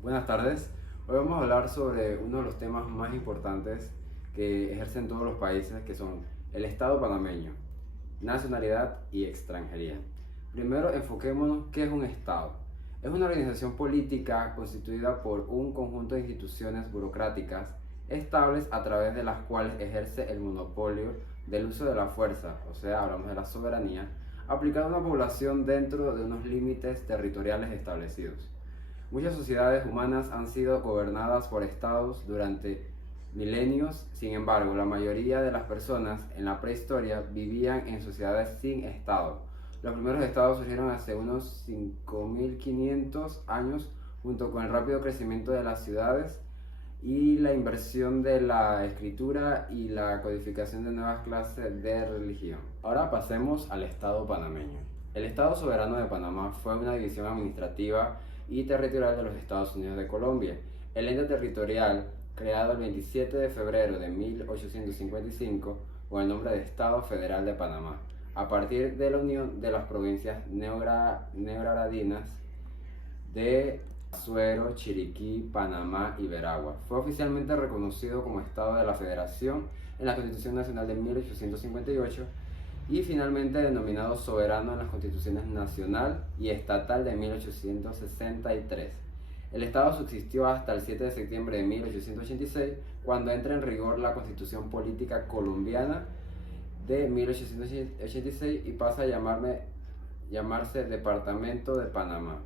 Buenas tardes. Hoy vamos a hablar sobre uno de los temas más importantes que ejercen todos los países, que son el Estado panameño, nacionalidad y extranjería. Primero, enfoquémonos qué es un Estado. Es una organización política constituida por un conjunto de instituciones burocráticas estables a través de las cuales ejerce el monopolio del uso de la fuerza, o sea, hablamos de la soberanía, aplicada a una población dentro de unos límites territoriales establecidos. Muchas sociedades humanas han sido gobernadas por estados durante milenios. Sin embargo, la mayoría de las personas en la prehistoria vivían en sociedades sin estado. Los primeros estados surgieron hace unos 5500 años junto con el rápido crecimiento de las ciudades y la inversión de la escritura y la codificación de nuevas clases de religión. Ahora pasemos al Estado panameño. El Estado soberano de Panamá fue una división administrativa y territorial de los Estados Unidos de Colombia. El ente territorial, creado el 27 de febrero de 1855 con el nombre de Estado Federal de Panamá, a partir de la unión de las provincias neogranadinas de Azuero, Chiriquí, Panamá y Veragua. Fue oficialmente reconocido como Estado de la Federación en la Constitución Nacional de 1858 y finalmente denominado soberano en las constituciones nacional y estatal de 1863. El Estado subsistió hasta el 7 de septiembre de 1886, cuando entra en rigor la Constitución Política Colombiana de 1886 y pasa a llamarse Departamento de Panamá.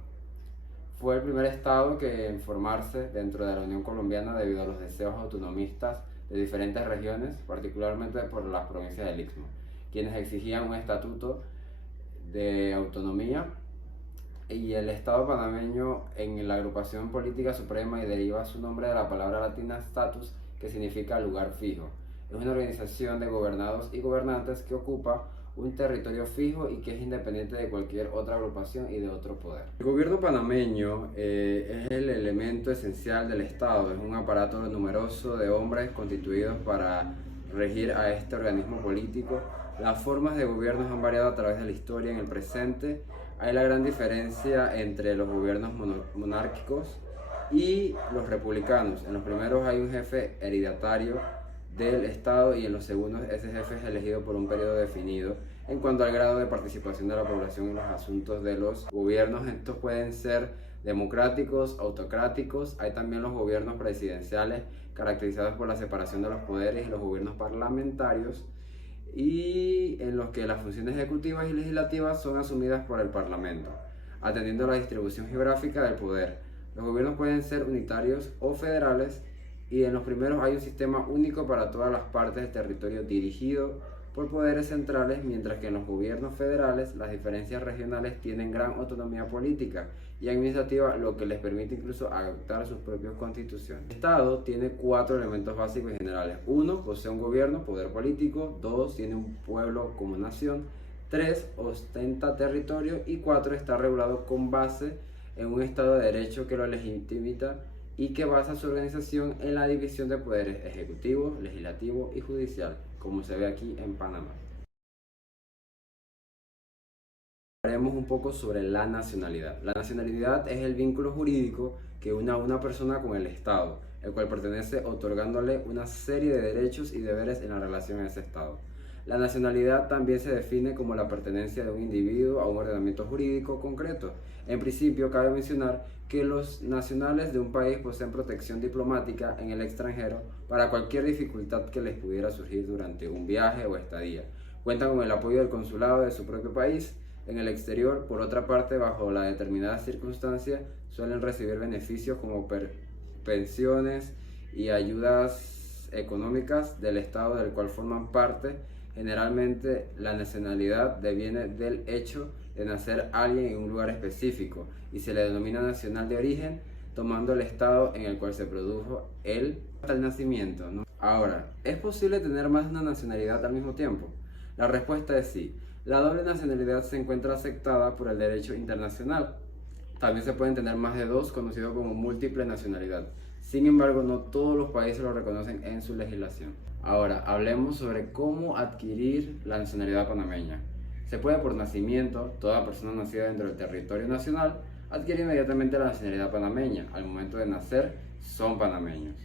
Fue el primer estado en formarse dentro de la Unión Colombiana debido a los deseos autonomistas de diferentes regiones, particularmente por las provincias del Istmo, quienes exigían un estatuto de autonomía, y el Estado panameño en la agrupación política suprema y deriva su nombre de la palabra latina status, que significa lugar fijo. Es una organización de gobernados y gobernantes que ocupa un territorio fijo y que es independiente de cualquier otra agrupación y de otro poder. El gobierno panameño es el elemento esencial del Estado, es un aparato numeroso de hombres constituidos para regir a este organismo político. Las formas de gobierno han variado a través de la historia. En el presente hay la gran diferencia entre los gobiernos monárquicos y los republicanos. En los primeros hay un jefe hereditario del Estado y en los segundos ese jefe es elegido por un periodo definido. En cuanto al grado de participación de la población en los asuntos de los gobiernos, estos pueden ser democráticos, autocráticos. Hay también los gobiernos presidenciales caracterizados por la separación de los poderes y los gobiernos parlamentarios, y en los que las funciones ejecutivas y legislativas son asumidas por el Parlamento, atendiendo a la distribución geográfica del poder. Los gobiernos pueden ser unitarios o federales, y en los primeros hay un sistema único para todas las partes del territorio dirigido por poderes centrales, mientras que en los gobiernos federales las diferencias regionales tienen gran autonomía política y administrativa, lo que les permite incluso adoptar sus propias constituciones. El Estado tiene 4 elementos básicos y generales. 1. Posee un gobierno, poder político. 2. Tiene un pueblo como nación. 3. Ostenta territorio. Y 4. Está regulado con base en un Estado de Derecho que lo legitima y que basa su organización en la división de poderes ejecutivo, legislativo y judicial, como se ve aquí en Panamá. Hablaremos un poco sobre la nacionalidad. La nacionalidad es el vínculo jurídico que une a una persona con el Estado, el cual pertenece otorgándole una serie de derechos y deberes en la relación a ese Estado. La nacionalidad también se define como la pertenencia de un individuo a un ordenamiento jurídico concreto. En principio, cabe mencionar que los nacionales de un país poseen protección diplomática en el extranjero para cualquier dificultad que les pudiera surgir durante un viaje o estadía. Cuentan con el apoyo del consulado de su propio país en el exterior. Por otra parte, bajo la determinada circunstancia, suelen recibir beneficios como pensiones y ayudas económicas del Estado del cual forman parte. Generalmente la nacionalidad deviene del hecho de nacer alguien en un lugar específico y se le denomina nacional de origen, tomando el estado en el cual se produjo hasta el nacimiento, ¿no? Ahora, ¿es posible tener más de una nacionalidad al mismo tiempo? La respuesta es sí. La doble nacionalidad se encuentra aceptada por el derecho internacional. También se pueden tener más de dos, conocido como múltiple nacionalidad. Sin embargo, no todos los países lo reconocen en su legislación. Ahora, hablemos sobre cómo adquirir la nacionalidad panameña. Se puede por nacimiento. Toda persona nacida dentro del territorio nacional adquiere inmediatamente la nacionalidad panameña. Al momento de nacer, son panameños.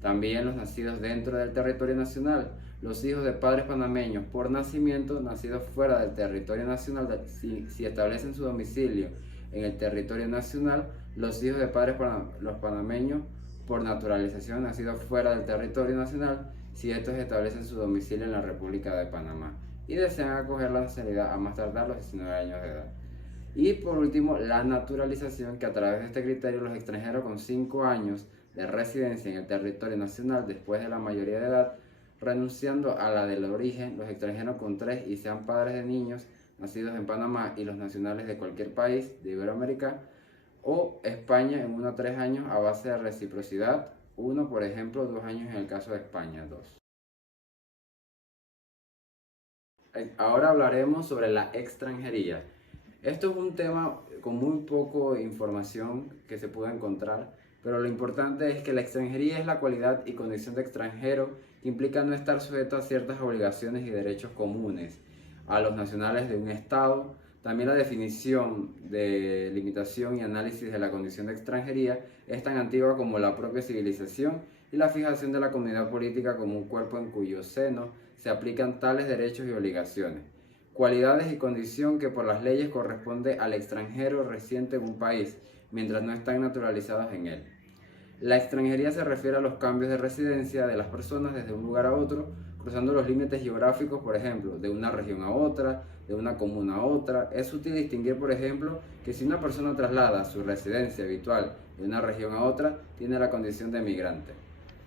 También los nacidos dentro del territorio nacional. Los hijos de padres panameños por nacimiento, nacidos fuera del territorio nacional, si establecen su domicilio en el territorio nacional. Los hijos de padres los panameños por naturalización, nacidos fuera del territorio nacional, si estos establecen su domicilio en la República de Panamá y desean acoger la nacionalidad a más tardar los 19 años de edad. Y por último, la naturalización, que a través de este criterio los extranjeros con 5 años de residencia en el territorio nacional después de la mayoría de edad, renunciando a la del origen, los extranjeros con 3 y sean padres de niños nacidos en Panamá y los nacionales de cualquier país de Iberoamérica o España en 1 a 3 años a base de reciprocidad, 1 por ejemplo, 2 años en el caso de España, 2. Ahora hablaremos sobre la extranjería. Esto es un tema con muy poco información que se puede encontrar, pero lo importante es que la extranjería es la cualidad y condición de extranjero que implica no estar sujeto a ciertas obligaciones y derechos comunes a los nacionales de un Estado. También la definición de limitación y análisis de la condición de extranjería es tan antigua como la propia civilización y la fijación de la comunidad política como un cuerpo en cuyo seno se aplican tales derechos y obligaciones. Cualidades y condición que por las leyes corresponde al extranjero residente en un país, mientras no están naturalizados en él. La extranjería se refiere a los cambios de residencia de las personas desde un lugar a otro, cruzando los límites geográficos, por ejemplo, de una región a otra, de una comuna a otra. Es útil distinguir, por ejemplo, que si una persona traslada su residencia habitual de una región a otra, tiene la condición de migrante.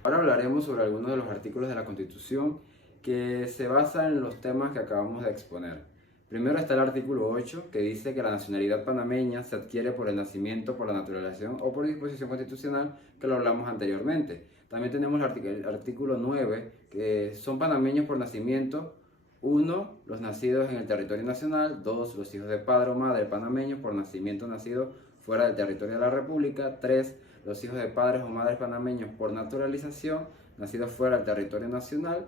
Ahora hablaremos sobre algunos de los artículos de la Constitución que se basan en los temas que acabamos de exponer. Primero está el artículo 8, que dice que la nacionalidad panameña se adquiere por el nacimiento, por la naturalización o por disposición constitucional, que lo hablamos anteriormente. También tenemos el artículo 9, que son panameños por nacimiento. 1. Los nacidos en el territorio nacional. 2. Los hijos de padre o madre panameños por nacimiento nacidos fuera del territorio de la República. 3. Los hijos de padres o madres panameños por naturalización, nacidos fuera del territorio nacional.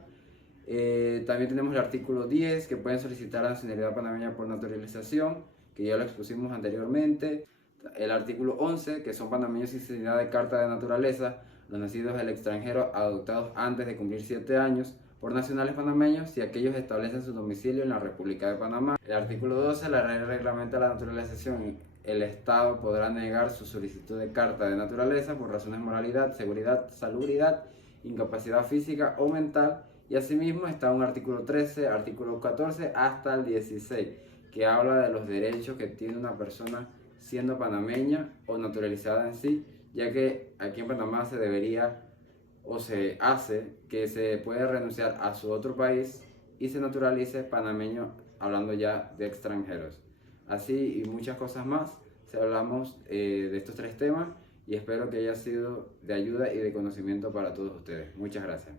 También tenemos el artículo 10, que pueden solicitar la nacionalidad panameña por naturalización, que ya lo expusimos anteriormente. El artículo 11, que son panameños sin necesidad de carta de naturaleza, los nacidos del extranjero adoptados antes de cumplir 7 años, por nacionales panameños si aquellos establecen su domicilio en la República de Panamá. El artículo 12, la ley reglamenta la naturalización. El Estado podrá negar su solicitud de carta de naturaleza por razones de moralidad, seguridad, salubridad, incapacidad física o mental. Y asimismo está un artículo 13, artículo 14 hasta el 16, que habla de los derechos que tiene una persona siendo panameña o naturalizada en sí, ya que aquí en Panamá se debería o se hace que se puede renunciar a su otro país y se naturalice panameño, hablando ya de extranjeros. Así y muchas cosas más, si hablamos de estos 3 temas, y espero que haya sido de ayuda y de conocimiento para todos ustedes. Muchas gracias.